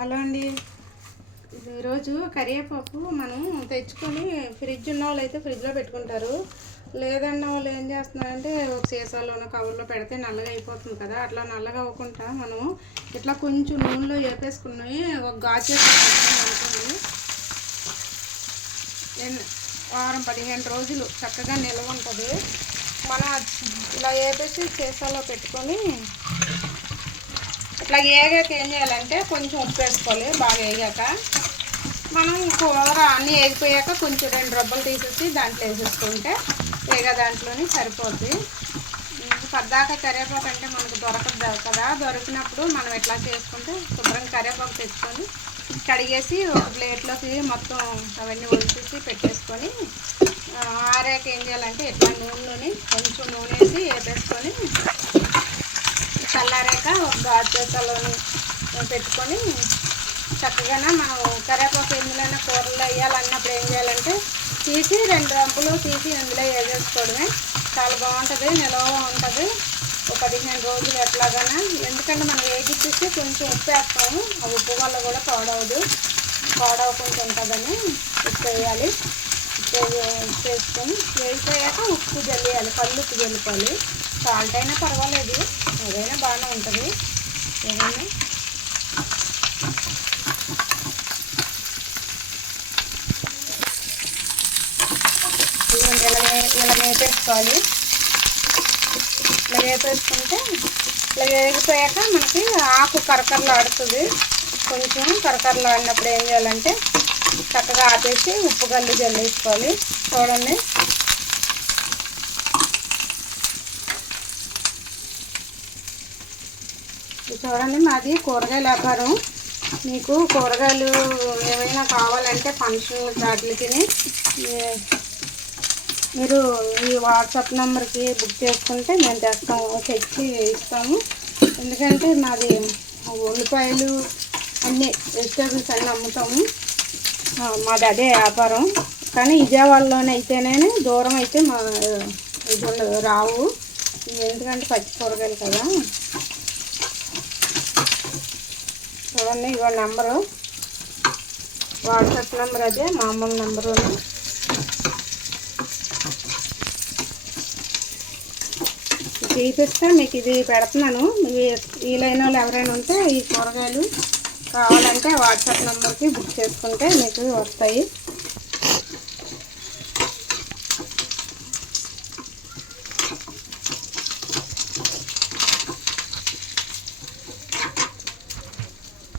Hello అండి. ఈరోజు కరివేపాకు మనం తెచ్చుకొని ఫ్రిడ్జ్ ఉన్న వాళ్ళు అయితే ఫ్రిడ్జ్లో పెట్టుకుంటారు. లేదన్న వాళ్ళు ఏం చేస్తున్నారంటే ఒక సీసాలోనో కవర్లో పెడితే నల్లగా అయిపోతుంది కదా. అట్లా నల్లగా అవ్వకుండా మనం ఇట్లా కొంచెం నూనెలో వేపేసుకుని ఒక గాజు అనుకోండి, వారం 15 రోజులు చక్కగా నిల్వ ఉంటుంది. మనం ఇలా వేపేసి సీసాలో పెట్టుకొని ఇట్లా వేగాక ఏం చేయాలంటే కొంచెం ఉప్పు వేసుకోవాలి. బాగా వేగాక మనం కూర అన్నీ వేగిపోయాక కొంచెం 2 రబ్బలు తీసేసి దాంట్లో వేసేసుకుంటే వేగా దాంట్లోని సరిపోద్ది. పద్దాక కరివేపాకు అంటే మనకు దొరకదు కదా. దొరికినప్పుడు మనం ఎట్లా చేసుకుంటే శుభ్రంగా కరివేపాకు తెచ్చుకొని కడిగేసి ఒక ప్లేట్లోకి మొత్తం అవన్నీ ఒలిచేసి పెట్టేసుకొని ఆరాక ఏం చేయాలంటే ఇట్లా నూనెలోని కొంచెం నూనె వేసి వేపేసుకొని చల్లారాక ఒక గాజులోని పెట్టుకొని చక్కగా మనం కరివేపాకు ఎందులోనే కూరలో వేయాలన్నప్పుడు ఏం చేయాలంటే తీసి 2 రంపులు తీసి అందులో వేసేసుకోవడమే. చాలా బాగుంటుంది, నిలవ ఉంటుంది. ఒక 15 రోజులు ఎట్లాగానే. ఎందుకంటే మనం వేగిచ్చేసి కొంచెం ఉప్పు వేస్తాము. ఆ ఉప్పు వల్ల కూడా పాడవకుండా ఉంటుందని ఉప్పు వేయాలి. ఉప్పు వేసుకొని వేగిపోయాక ఉప్పు జల్లేయాలి. కళ్ళు ఉప్పు జల్లుకోవాలి. సాల్ట్ అయినా పర్వాలేదు, ఏదైనా బాగానే ఉంటుంది. ఏదైనా ఇలా వేపేసుకోవాలి. ఇలా వేపేసుకుంటే ఇలా వేగిపోయాక మనకి ఆకు కరకరలు ఆడుతుంది. కొంచెం కరకరలు ఆడినప్పుడు ఏం చేయాలంటే చక్కగా ఆపేసి ఉప్పు గల్లు జల్లేసుకోవాలి. చూడండి, చూడండి మాది కూరగాయల వ్యాపారం. మీకు కూరగాయలు ఏమైనా కావాలంటే ఫంక్షన్ వాటికి మీరు ఈ వాట్సాప్ నెంబర్కి బుక్ చేసుకుంటే మేము తెచ్చి ఇస్తాము. ఎందుకంటే మాది ఉల్లిపాయలు అన్నీ వెజిటేబుల్స్ అన్నీ అమ్ముతాము. మాది అదే వ్యాపారం. కానీ విజయవాడలోనే అయితేనే, దూరం అయితే మా ఇది ఉండదు, రావు. ఎందుకంటే పచ్చి కూరగాయలు కదా. చూడండి, ఇవాళ నెంబరు వాట్సాప్ నెంబర్ అదే మామూలు నెంబరు. చూపిస్తే మీకు ఇది పెడుతున్నాను. వీలైన వాళ్ళు ఎవరైనా ఉంటే ఈ కూరగాయలు కావాలంటే వాట్సాప్ నెంబర్కి బుక్ చేసుకుంటే మీకు వస్తాయి.